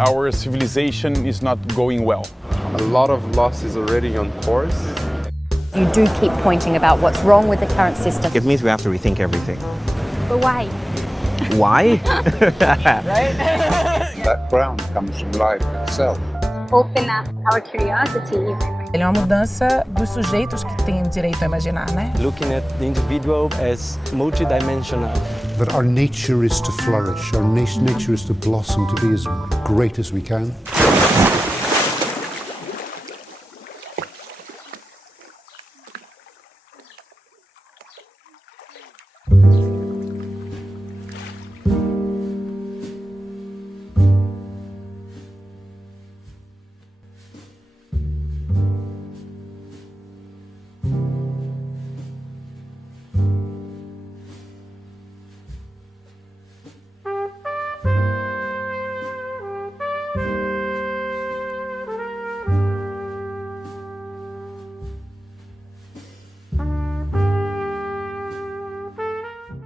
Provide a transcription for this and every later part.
our civilization is not going well. A lot of loss is already on course. You do keep pointing about what's wrong with the current system. It means we have to rethink everything. But why? Why? That ground comes from life itself. Open up our curiosity even. Ele é uma mudança dos sujeitos que têm o direito a imaginar, né? Looking at the individual as multidimensional. That our nature is to flourish, our nature is to blossom, to be as great as we can.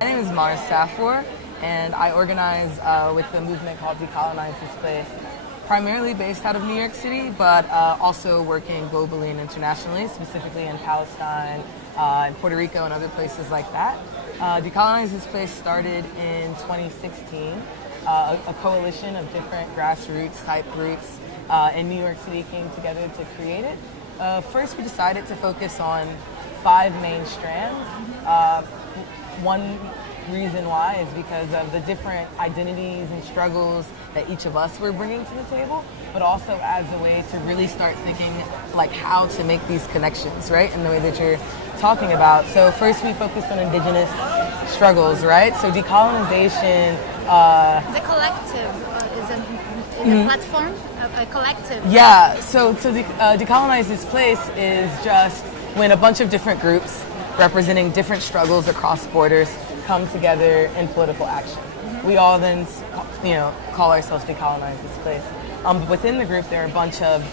My name is Marz Saffore, and I organize with a movement called Decolonize This Place, primarily based out of New York City, but also working globally and internationally, specifically in Palestine, in Puerto Rico, and other places like that. Decolonize This Place started in 2016. A coalition of different grassroots type groups in New York City came together to create it. First, we decided to focus on 5 main strands. One reason why is because of the different identities and struggles that each of us were bringing to the table, but also as a way to really start thinking like how to make these connections, right, in the way that you're talking about. So first we focused on indigenous struggles, right? So decolonization. The collective is a platform, a collective. Yeah, so to decolonize this place is just when a bunch of different groups representing different struggles across borders come together in political action. We all then, call ourselves Decolonize This Place. Within the group, there are a bunch of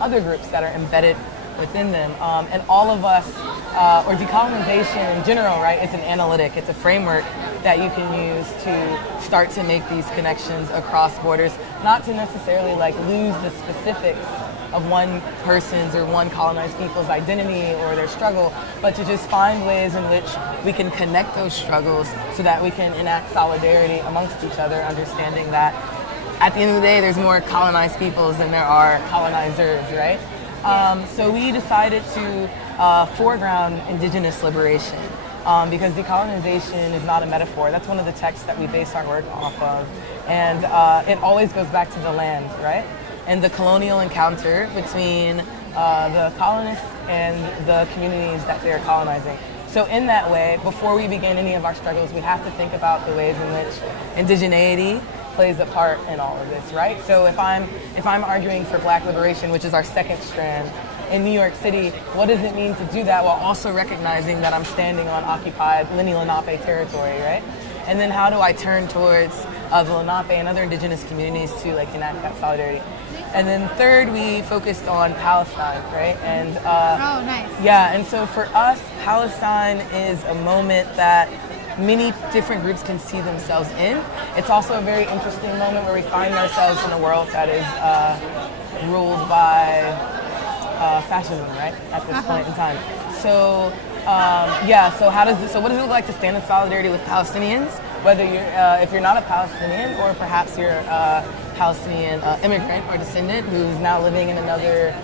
other groups that are embedded within them, and all of us, or decolonization in general, right? It's an analytic. It's a framework that you can use to start to make these connections across borders, not to necessarily like lose the specifics of one person's or one colonized people's identity or their struggle, but to just find ways in which we can connect those struggles so that we can enact solidarity amongst each other, understanding that at the end of the day, there's more colonized peoples than there are colonizers, right? So we decided to foreground indigenous liberation because decolonization is not a metaphor. That's one of the texts that we base our work off of. And it always goes back to the land, right? And the colonial encounter between the colonists and the communities that they're colonizing. So in that way, before we begin any of our struggles, we have to think about the ways in which indigeneity plays a part in all of this, right? So if I'm arguing for Black liberation, which is our second strand, in New York City, what does it mean to do that while also recognizing that I'm standing on occupied Lenni Lenape territory, right? And then how do I turn towards the Lenape and other indigenous communities to like enact that solidarity? And then third, we focused on Palestine, right? And oh, nice. Yeah, and so for us, Palestine is a moment that many different groups can see themselves in. It's also a very interesting moment where we find ourselves in a world that is ruled by fascism, right? At this point in time. So so what does it look like to stand in solidarity with Palestinians? Whether if you're not a Palestinian or perhaps you're a Palestinian immigrant or descendant who's now living in another.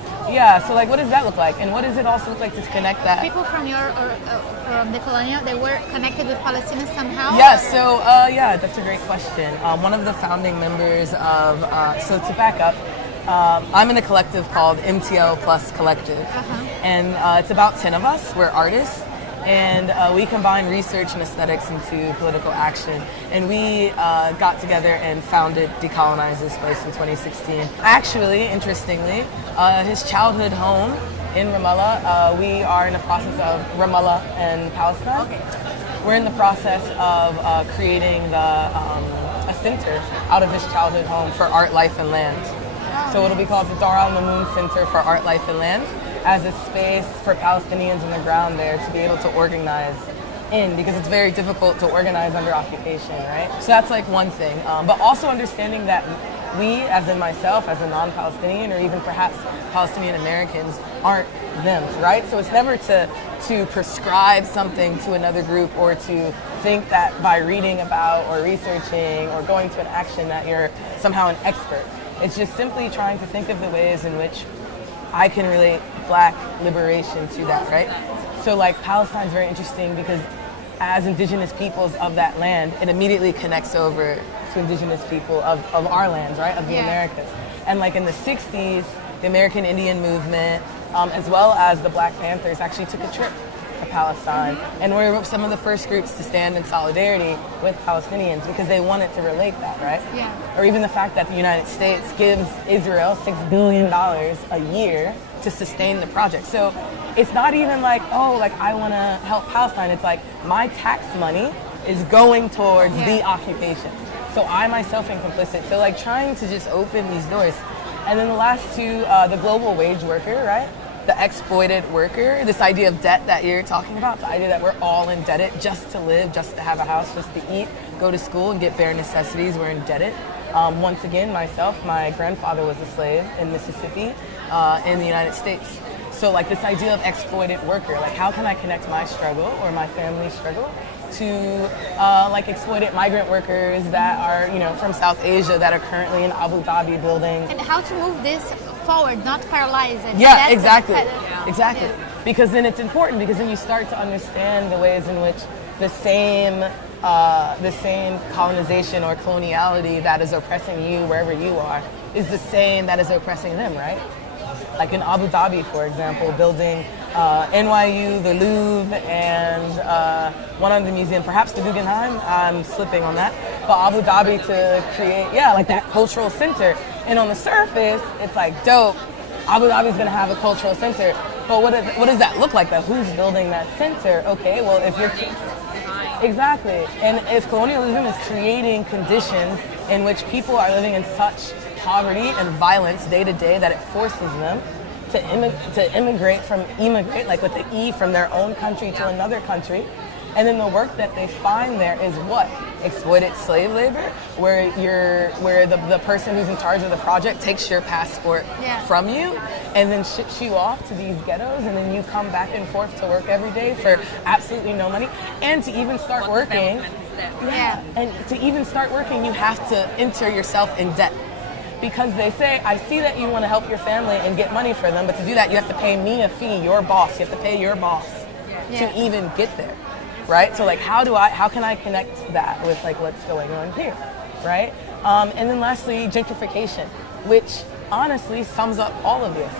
So like what does that look like? And what does it also look like to connect that? People from from the colonial, they were connected with Palestinians somehow? That's a great question. One of the founding members of, so to back up, I'm in a collective called MTL Plus Collective, and it's about 10 of us. We're artists, and we combine research and aesthetics into political action. And we got together and founded Decolonize This Place in 2016. Actually, interestingly, his childhood home in Ramallah, we are in the process of Ramallah and Palestine. We're in the process of creating a center out of his childhood home for art, life, and land. So it'll be called the Dar al-Mamoun Center for Art, Life, and Land, as a space for Palestinians on the ground there to be able to organize in, because it's very difficult to organize under occupation, right? So that's like one thing. But also understanding that we, as in myself, as a non-Palestinian, or even perhaps Palestinian Americans, aren't them, right? So it's never to prescribe something to another group or to think that by reading about or researching or going to an action that you're somehow an expert. It's just simply trying to think of the ways in which I can relate Black liberation to that, right? So like Palestine's very interesting because as indigenous peoples of that land, it immediately connects over to indigenous people of our lands, right? Of the Americas. And like in the 60s, the American Indian movement, as well as the Black Panthers actually took a trip to Palestine. And we were some of the first groups to stand in solidarity with Palestinians because they wanted to relate that, right? Yeah. Or even the fact that the United States gives Israel $6 billion a year to sustain the project. So it's not even like, oh, like I want to help Palestine. It's like my tax money is going towards the occupation. So I myself am complicit. So like trying to just open these doors. And then the last two, the global wage worker, right? The exploited worker, this idea of debt that you're talking about, the idea that we're all indebted just to live, just to have a house, just to eat, go to school and get bare necessities, we're indebted. Once again, myself, my grandfather was a slave in Mississippi, in the United States. So like this idea of exploited worker, like how can I connect my struggle or my family's struggle to like exploited migrant workers that are, you know, from South Asia that are currently in Abu Dhabi building. And how to move this forward, not paralyze it. Yeah, exactly. Exactly. Because then it's important because then you start to understand the ways in which the same colonization or coloniality that is oppressing you wherever you are is the same that is oppressing them, right? Like in Abu Dhabi, for example, building NYU, the Louvre, and one other museum, perhaps the Guggenheim, I'm slipping on that, but Abu Dhabi to create, like that cultural center. And on the surface, it's like, dope, Abu Dhabi's gonna have a cultural center, but what does that look like? That who's building that center? Okay, well, if you're... Exactly, and if colonialism is creating conditions in which people are living in such poverty and violence day to day that it forces them to immigrate, like with the E, from their own country to another country. And then the work that they find there is what? Exploited slave labor, where the person who's in charge of the project takes your passport from you and then ships you off to these ghettos, and then you come back and forth to work every day for absolutely no money. And to even start working, and to even start working, you have to enter yourself in debt. Because they say, I see that you want to help your family and get money for them, but to do that, you have to pay me a fee, your boss. You have to pay your boss to even get there, right? So like, how can I connect that with like what's going on here, right? And then lastly, gentrification, which honestly sums up all of this.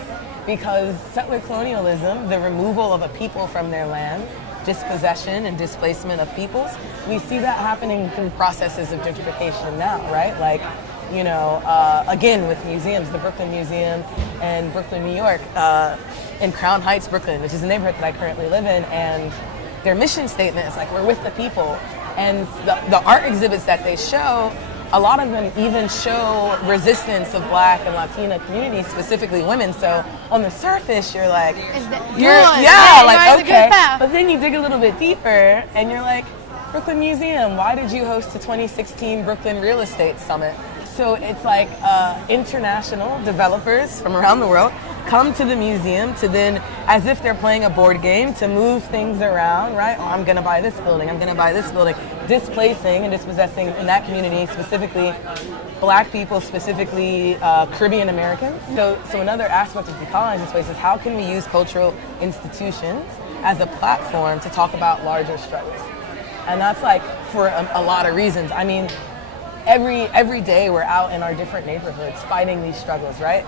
Because settler colonialism, the removal of a people from their land, dispossession and displacement of peoples, we see that happening through processes of gentrification now, right? Like, you know, again with museums, the Brooklyn Museum in Brooklyn, New York, in Crown Heights, Brooklyn, which is the neighborhood that I currently live in, and their mission statement is like, we're with the people. And the art exhibits that they show, a lot of them even show resistance of Black and Latina communities, specifically women. So on the surface, you're like, okay. But then you dig a little bit deeper and you're like, Brooklyn Museum, why did you host the 2016 Brooklyn Real Estate Summit? So it's like international developers from around the world come to the museum to then, as if they're playing a board game, to move things around, right? Oh, I'm gonna buy this building, I'm gonna buy this building, displacing and dispossessing in that community, specifically Black people, specifically Caribbean Americans. So another aspect of decolonizing this place is how can we use cultural institutions as a platform to talk about larger struggles? And that's like for a lot of reasons. I mean, every day we're out in our different neighborhoods fighting these struggles, right?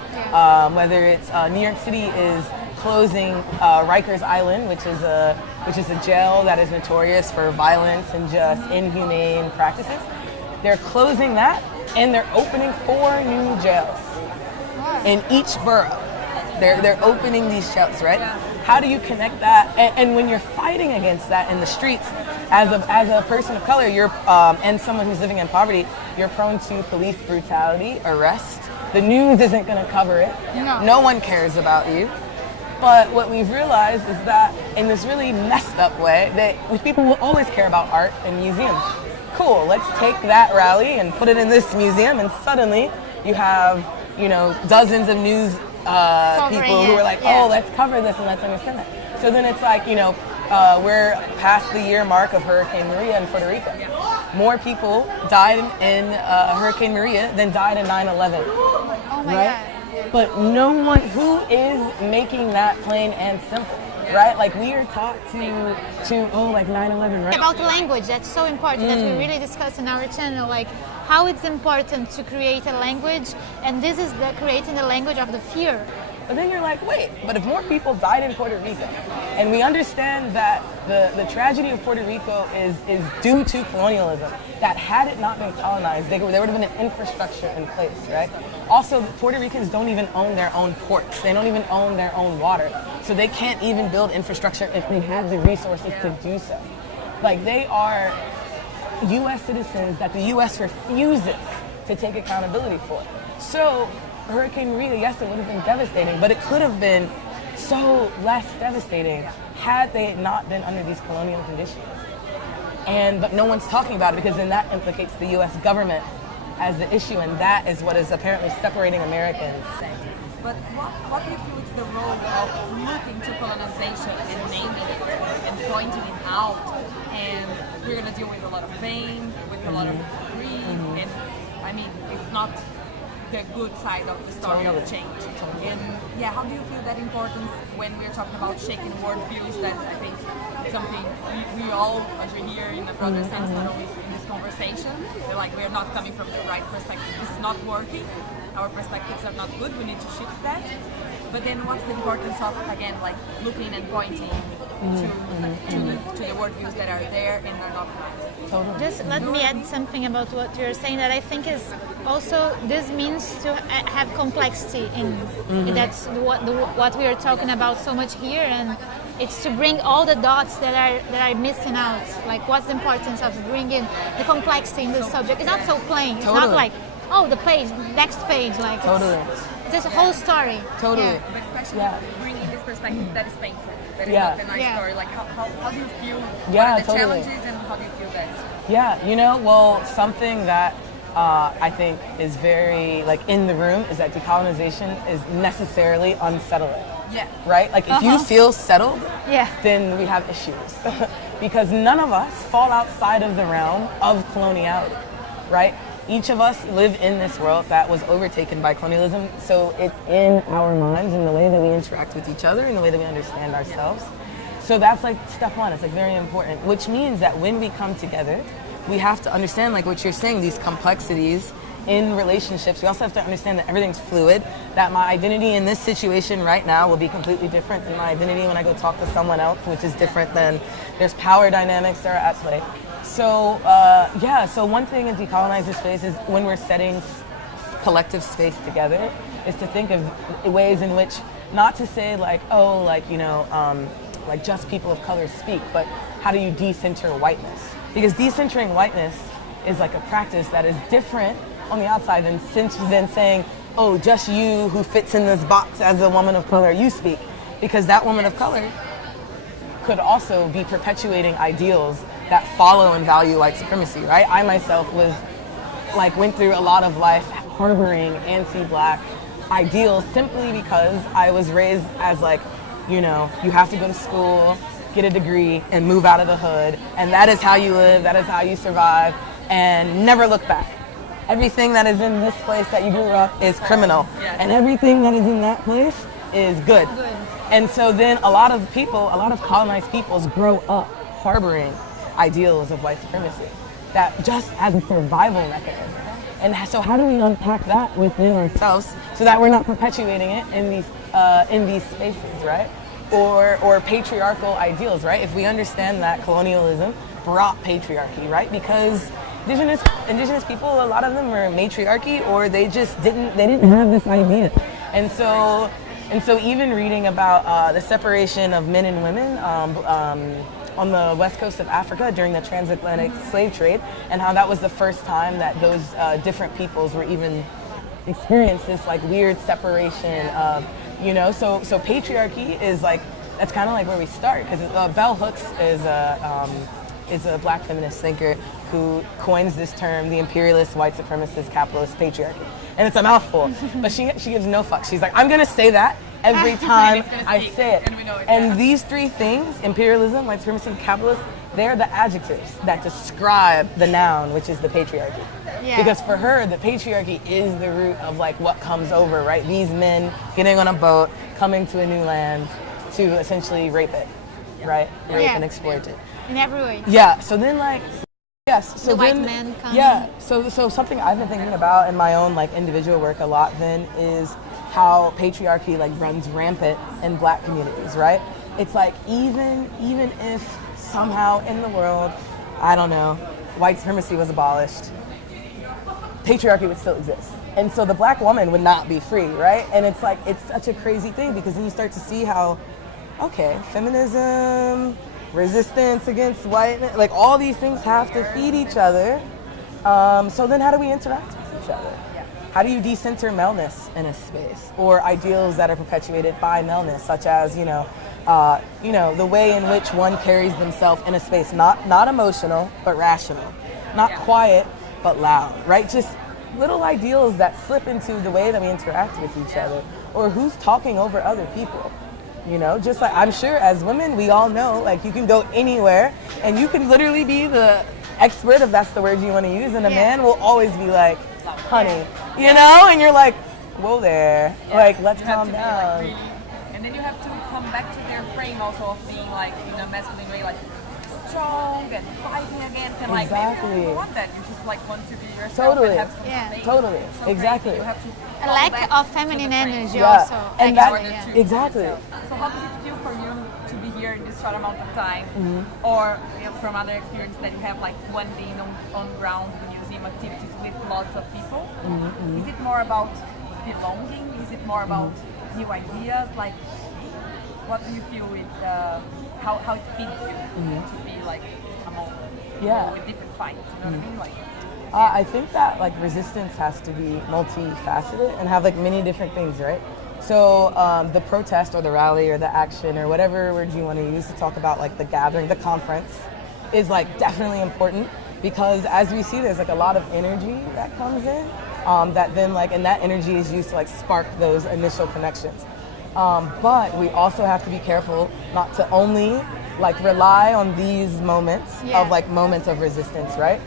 Whether it's New York City is closing Rikers Island, which is a jail that is notorious for violence and just inhumane practices. They're closing that, and they're opening 4 new jails in each borough. They're opening these jails, right? How do you connect that? And when you're fighting against that in the streets, as a person of color, you're and someone who's living in poverty, you're prone to police brutality, arrest. The news isn't going to cover it. No one cares about you. But what we've realized is that in this really messed up way, that people will always care about art and museums. Cool, let's take that rally and put it in this museum, and suddenly You have, you know, dozens of news people who are like, oh, let's cover this and let's understand that. So then it's like, you know, we're past the year mark of Hurricane Maria in Puerto Rico. More people died in Hurricane Maria than died in 9/11. Oh my right? God. But no one, who is making that plain and simple, right? Like we are taught to like 9/11, right? About language, that's so important that we really discuss in our channel, like how it's important to create a language, and this is creating the language of the fear. But then you're like, wait, but if more people died in Puerto Rico, and we understand that the tragedy of Puerto Rico is due to colonialism, that had it not been colonized, there would have been an infrastructure in place, right? Also, Puerto Ricans don't even own their own ports. They don't even own their own water. So they can't even build infrastructure if they had the resources to do so. Like they are U.S. citizens that the U.S. refuses to take accountability for. So Hurricane Maria, yes, it would have been devastating, but it could have been so less devastating had they not been under these colonial conditions. But no one's talking about it because then that implicates the U.S. government as the issue, and that is what is apparently separating Americans. But what do you feel is the role of looking to colonization and naming it and pointing it out? And we're going to deal with a lot of pain, with a lot of grief, and I mean, it's not the good side of the story of change. And yeah, how do you feel that importance when we're talking about shaking worldviews? That I think something we all agree here in a broader sense, not only in this conversation. They're like, we're not coming from the right perspective. This is not working. Our perspectives are not good. We need to shift that. But then what's the importance of, again, like looking and pointing to the worldviews that are there and are not right? Just let me add something about what you're saying that I think is also, this means to have complexity in. That's what we are talking about so much here, and it's to bring all the dots that are missing out. Like, what's the importance of bringing the complexity in this subject? It's not so plain. It's not like, oh, the page, next page. Like, it's a whole story. Totally. But especially bringing this perspective that is painful. That is not the nice story. Like, how do you feel? What are the challenges and how do you feel that? Yeah, you know, well, something that I think is very, like, in the room is that decolonization is necessarily unsettling. Yeah. Right? Like, if you feel settled, Yeah. then we have issues. Because none of us fall outside of the realm of coloniality, right? Each of us live in this world that was overtaken by colonialism, so it's in our minds, in the way that we interact with each other, in the way that we understand ourselves. So that's like step one, it's like very important, which means that when we come together, we have to understand, like what you're saying, these complexities in relationships. We also have to understand that everything's fluid, that my identity in this situation right now will be completely different than my identity when I go talk to someone else, which is different than there's power dynamics that are at play. So, so one thing in decolonizing space is when we're setting collective space together is to think of ways in which, not to say like, oh, like, you know, like just people of color speak, but how do you decenter whiteness? Because decentering whiteness is like a practice that is different on the outside than saying, oh, just you who fits in this box as a woman of color, you speak. Because that woman of color could also be perpetuating ideals that follow and value white supremacy, right? I myself went through a lot of life harboring anti-black ideals simply because I was raised as like, you know, you have to go to school, get a degree, and move out of the hood, and that is how you live, that is how you survive, and never look back. Everything that is in this place that you grew up is criminal, and everything that is in that place is good. And so then a lot of colonized peoples grow up harboring ideals of white supremacy, that just as a survival mechanism. And so how do we unpack that within ourselves so that we're not perpetuating it in these spaces, right? Or patriarchal ideals, right? If we understand that colonialism brought patriarchy, right? Because indigenous people, a lot of them were matriarchy, or they didn't have this idea. And so even reading about the separation of men and women on the west coast of Africa during the transatlantic slave trade, and how that was the first time that those different peoples were even experienced this like weird separation of, you know, so patriarchy is like, that's kind of like where we start, because bell hooks is a black feminist thinker who coins this term, the imperialist, white supremacist, capitalist patriarchy. And it's a mouthful, but she gives no fucks. She's like, I'm gonna say that every time I say it. And these three things, imperialism, white supremacy, and capitalism, they're the adjectives that describe the noun, which is the patriarchy. Yeah. Because for her, the patriarchy is the root of like what comes over, right? These men getting on a boat, coming to a new land to essentially rape it, right? Rape and exploit it. In every way. Yeah, so then like, yes, so the then, white man coming. yeah, so something I've been thinking about in my own like individual work a lot then is how patriarchy like runs rampant in black communities, right? It's like even if somehow in the world, I don't know, white supremacy was abolished, patriarchy would still exist. And so the black woman would not be free, right? And it's like, it's such a crazy thing because then you start to see how, okay, feminism, resistance against white, like all these things have to feed each other. So then how do we interact with each other? How do you decenter maleness in a space, or ideals that are perpetuated by maleness, such as the way in which one carries themselves in a space, not emotional but rational, not quiet but loud, right? Just little ideals that slip into the way that we interact with each other, or who's talking over other people. You know, just like I'm sure as women, we all know, like you can go anywhere and you can literally be the expert, if that's the word you want to use, and a man will always be like, honey, you know, and you're like, whoa there, like let's calm down. Really, and then you have to come back to their frame also of being like in a masculine way, like strong and fighting against, and like maybe you don't want that. You just like want to be yourself and have some space. Totally, so exactly. You have to a lack of feminine energy yeah. also. And that, exactly. So how does it feel for you to be here in this short amount of time, or from other experiences that you have, like one day on ground museum activities with lots of people? Is it more about belonging? Is it more about new ideas? Like, what do you feel with how it feels you to be like among people with different fights? You know what I mean? Like. I think that like resistance has to be multifaceted and have like many different things, right? So the protest or the rally or the action or whatever word you want to use to talk about like the gathering, the conference, is like definitely important because as we see, there's like a lot of energy that comes in that then like, and that energy is used to like spark those initial connections. But we also have to be careful not to only like rely on these moments of like moments of resistance, right?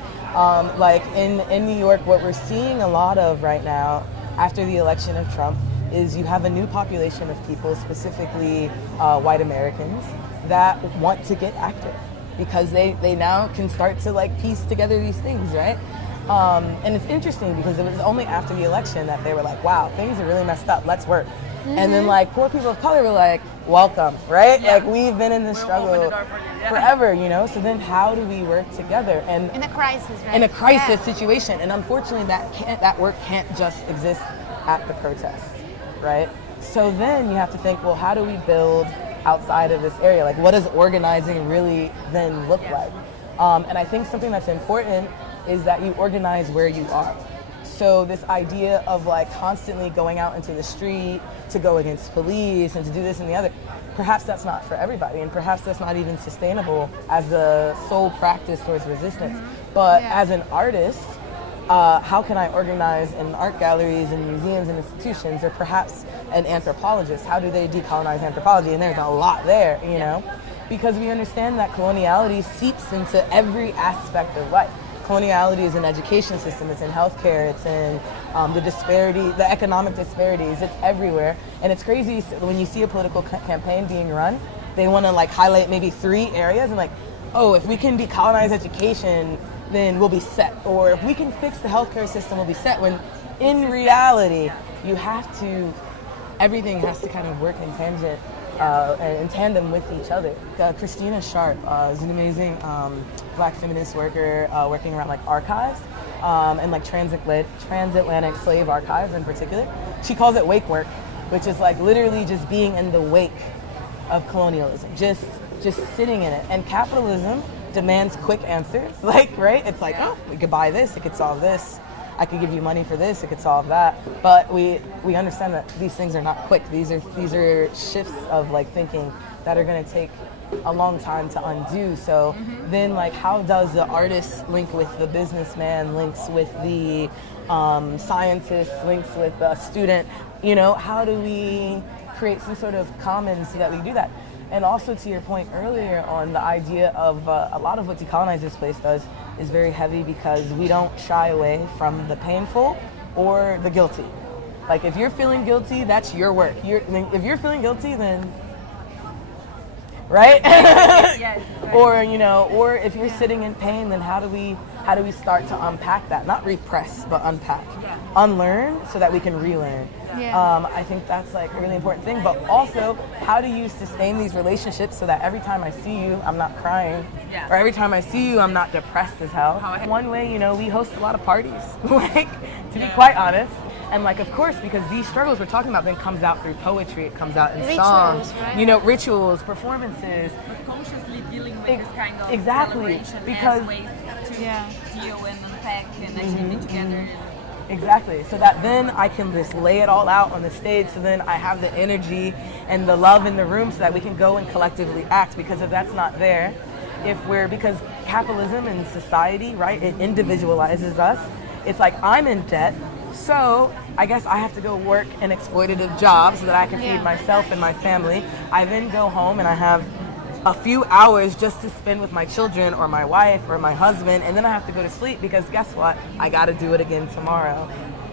Like in New York, what we're seeing a lot of right now after the election of Trump is you have a new population of people, specifically white Americans, that want to get active because they now can start to like piece together these things, right? And it's interesting because it was only after the election that they were like, wow, things are really messed up, let's work. And then like poor people of color were like, welcome, right? Like we've been in this struggle forever, you know? So then how do we work together? And in a crisis, right? In a crisis situation. And unfortunately that work can't just exist at the protests, right? So then you have to think, well, how do we build outside of this area? Like what does organizing really then look like? And I think something that's important is that you organize where you are. So this idea of like constantly going out into the street to go against police and to do this and the other, perhaps that's not for everybody, and perhaps that's not even sustainable as the sole practice towards resistance. But as an artist, how can I organize in art galleries and museums and institutions, or perhaps an anthropologist? How do they decolonize anthropology? And there's a lot there, you know, because we understand that coloniality seeps into every aspect of life. Coloniality is in education system, it's in healthcare, it's in the disparity, the economic disparities, it's everywhere. And it's crazy when you see a political campaign being run, they want to like highlight maybe 3 areas and like, oh, if we can decolonize education, then we'll be set. Or if we can fix the healthcare system, we'll be set. When in reality, you have to, everything has to kind of work in tangent. In tandem with each other. Christina Sharp is an amazing black feminist worker working around like archives and like transatlantic slave archives in particular. She calls it wake work, which is like literally just being in the wake of colonialism, just sitting in it. And capitalism demands quick answers, like, right? It's like, oh, we could buy this, it could solve this. I could give you money for this, it could solve that. But we understand that these things are not quick. These are shifts of like thinking that are gonna take a long time to undo. So then, like, how does the artist link with the businessman, links with the scientist, links with the student? You know, how do we create some sort of commons so that we do that? And also, to your point earlier on the idea of a lot of what Decolonize This Place does is very heavy because we don't shy away from the painful or the guilty. Like, if you're feeling guilty, that's your work. If you're feeling guilty, then, right? Yes, right. Or, you know, or if you're sitting in pain, then how do we start to unpack that? Not repress, but unpack. Yeah. Unlearn so that we can relearn. Yeah. I think that's like a really important thing. But also, how do you sustain these relationships so that every time I see you, I'm not crying? Yeah. Or every time I see you, I'm not depressed as hell? One way, you know, we host a lot of parties, like, to be quite honest. And like, of course, because these struggles we're talking about then comes out through poetry, it comes out in Rituals, songs, right? you know, rituals, performances. But consciously dealing with this kind of Exactly, celebration because- as ways to deal and unpack and actually be together. Exactly, so that then I can just lay it all out on the stage, so then I have the energy and the love in the room so that we can go and collectively act, because if that's not there, because capitalism and society, right, it individualizes us. It's like, I'm in debt, so I guess I have to go work an exploitative job so that I can feed myself and my family. I then go home and I have a few hours just to spend with my children or my wife or my husband, and then I have to go to sleep because guess what? I got to do it again tomorrow.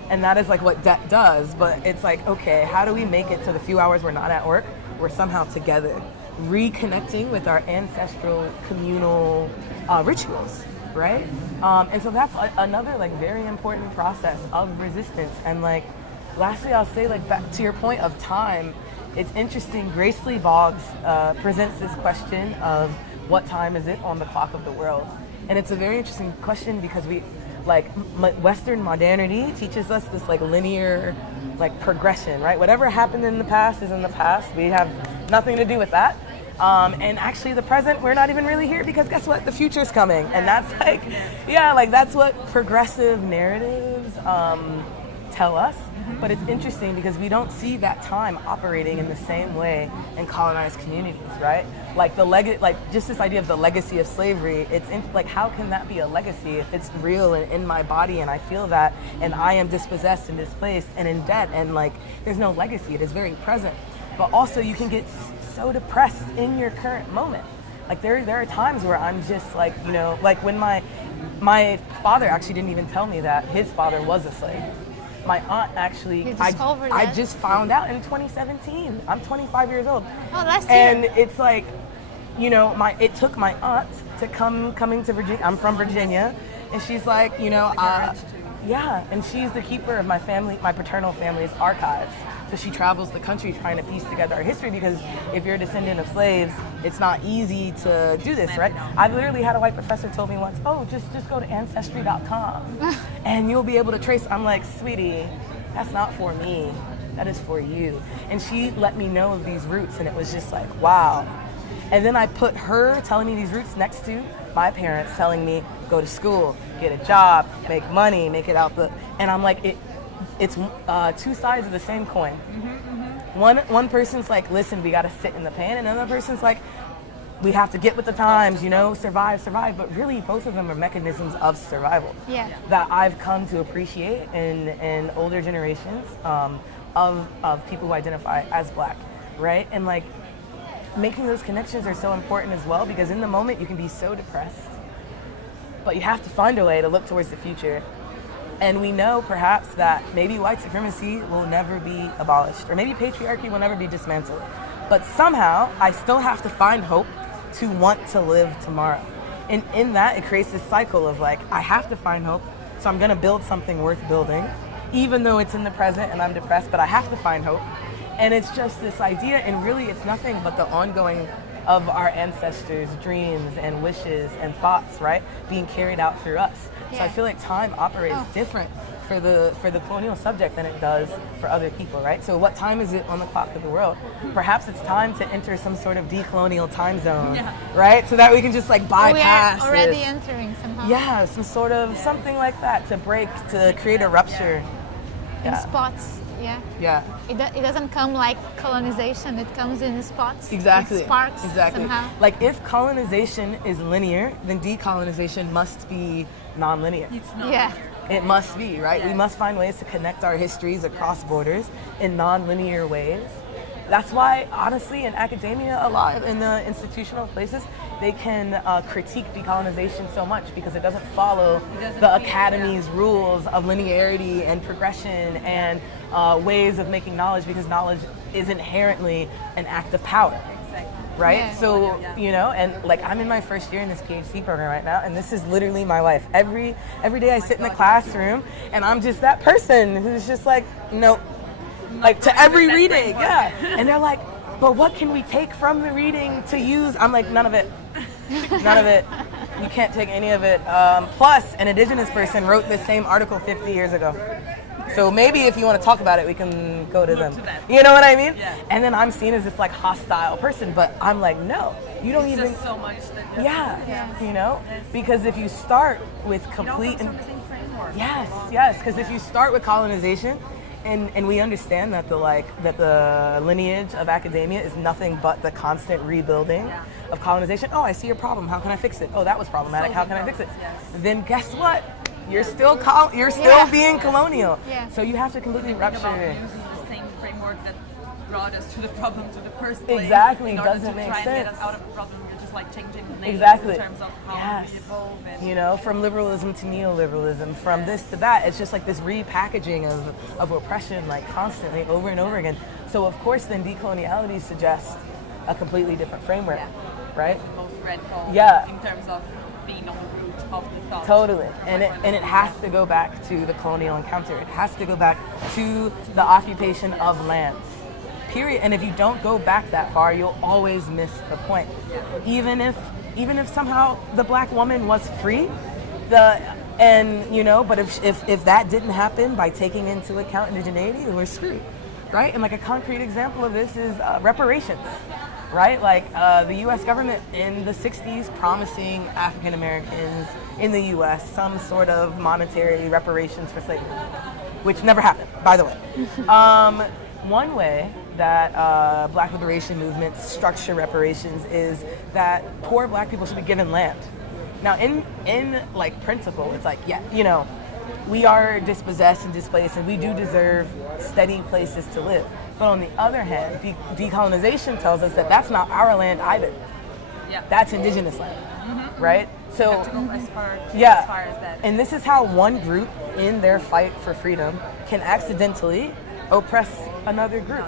And that is like what debt does, but it's like, okay, how do we make it to the few hours we're not at work, we're somehow together, reconnecting with our ancestral communal rituals, right? And so that's another like very important process of resistance. And like, lastly, I'll say, like, back to your point of time, it's interesting. Grace Lee Boggs presents this question of what time is it on the clock of the world? And it's a very interesting question because we, like, Western modernity teaches us this like linear, like, progression, right? Whatever happened in the past is in the past. We have nothing to do with that. And actually the present, we're not even really here because guess what? The future's coming. And that's like, like that's what progressive narratives tell us. But it's interesting because we don't see that time operating in the same way in colonized communities, right? Like just this idea of the legacy of slavery. It's like, how can that be a legacy if it's real and in my body and I feel that and I am dispossessed and displaced and in debt and like there's no legacy. It is very present. But also you can get so depressed in your current moment. Like there are times where I'm just like, you know, like when my father actually didn't even tell me that his father was a slave. My aunt actually, I just found out in 2017. I'm 25 years old. Oh, last year. And it's like, you know, it took my aunt to coming to Virginia. I'm from Virginia. And she's like, you know, and she's the keeper of my paternal family's archives. So she travels the country trying to piece together our history because if you're a descendant of slaves, it's not easy to do this, right? I literally had a white professor told me once, oh, just go to ancestry.com and you'll be able to trace. I'm like, sweetie, that's not for me. That is for you. And she let me know of these roots and it was just like, wow. And then I put her telling me these roots next to my parents telling me, go to school, get a job, make money, make it out and I'm like, it's two sides of the same coin. One person's like, listen, we gotta sit in the pain, and another person's like, we have to get with the times, you know, survive. But really, both of them are mechanisms of survival that I've come to appreciate in older generations of people who identify as Black, right? And like, making those connections are so important as well because in the moment you can be so depressed, but you have to find a way to look towards the future. And we know perhaps that maybe white supremacy will never be abolished, or maybe patriarchy will never be dismantled. But somehow, I still have to find hope to want to live tomorrow. And in that, it creates this cycle of like, I have to find hope, so I'm gonna build something worth building, even though it's in the present and I'm depressed, but I have to find hope. And it's just this idea, and really it's nothing but the ongoing of our ancestors' dreams and wishes and thoughts, right, being carried out through us. So I feel like time operates different for the colonial subject than it does for other people, right? So what time is it on the clock of the world? Perhaps it's time to enter some sort of decolonial time zone, right? So that we can just like bypass we are already this. Entering somehow. Yeah, some sort of something like that to create a rupture. In spots, Yeah. Yeah. It doesn't come like colonization. It comes in spots. Exactly. It sparks exactly. somehow. Like if colonization is linear, then decolonization must be non-linear. It's not. Yeah. It must be, right? We Yes. must find ways to connect our histories across borders in non-linear ways. That's why, honestly, in academia, a lot in the institutional places, they can critique decolonization so much because it doesn't follow the academy's rules of linearity and progression and ways of making knowledge, because knowledge is inherently an act of power. Right? Yeah. So, you know, and like I'm in my first year in this PhD program right now, and this is literally my life. Every day I sit in the classroom and I'm just that person who's just like, nope. Like to every reading, yeah. And they're like, but what can we take from the reading to use? I'm like, none of it. None of it. You can't take any of it. Plus, an indigenous person wrote this same article 50 years ago. So maybe if you want to talk about it, we can go to them. You know what I mean? Yeah. And then I'm seen as this like hostile person, but I'm like, no, you don't It's even. just so much that Yeah, you know, because if you start with complete from the same framework. yes, because if you start with colonization, and we understand that the lineage of academia is nothing but the constant rebuilding of colonization. Oh, I see your problem. How can I fix it? Oh, that was problematic. How can I fix it? Then guess what? You're still being colonial. Yeah. So you have to completely About rupture. using the same framework that brought us to the problem to the first place. Exactly, in order doesn't to make try and get sense. us out of the problem. You're just like changing the names Exactly. in terms of how Yes. we evolve. And You know, from liberalism to neoliberalism, from this to that. It's just like this repackaging of oppression, like constantly over and over again. So of course then decoloniality suggests a completely different framework, right? most radical Yeah. in terms of being on the root of the thought. Totally, and it has to go back to the colonial encounter. It has to go back to the occupation of lands. Period. And if you don't go back that far, you'll always miss the point. Even if somehow the black woman was free, but if that didn't happen by taking into account indigeneity, then we're screwed, right? And like a concrete example of this is reparations. Right? Like the U.S. government in the 60s promising African Americans in the U.S. some sort of monetary reparations for slavery, which never happened, by the way. One way that black liberation movements structure reparations is that poor black people should be given land. Now, in like principle, it's like, yeah, you know, we are dispossessed and displaced, and we do deserve steady places to live. But on the other hand, decolonization tells us that that's not our land either. Yeah. That's indigenous land, right? So, To go as far as that. and this is how one group in their fight for freedom can accidentally oppress another group.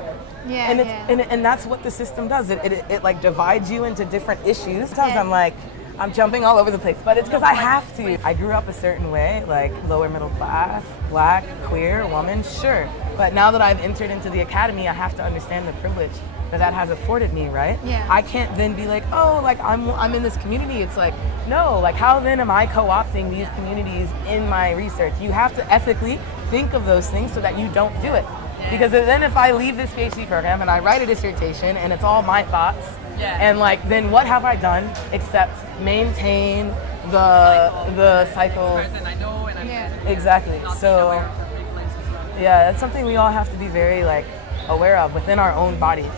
Yeah, and yeah. and that's what the system does. It like divides you into different issues. Sometimes I'm like, I'm jumping all over the place, but it's because I have to. I grew up a certain way, like lower middle class, black, queer, woman, sure. But now that I've entered into the academy, I have to understand the privilege that has afforded me, right? Yeah. I can't then be like, oh, like I'm in this community. It's like, no, like how then am I co-opting these communities in my research? You have to ethically think of those things so that you don't do it. Because then if I leave this PhD program and I write a dissertation and it's all my thoughts, and like then what have I done except maintain the cycle? Person I know and I'm Exactly. not So being aware of her privilege as well. yeah, that's something we all have to be very like aware of within our own bodies.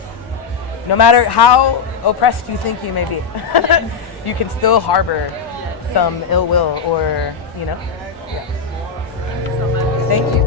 No matter how oppressed you think you may be, you can still harbor some ill will or, you know. Yeah. Thank you.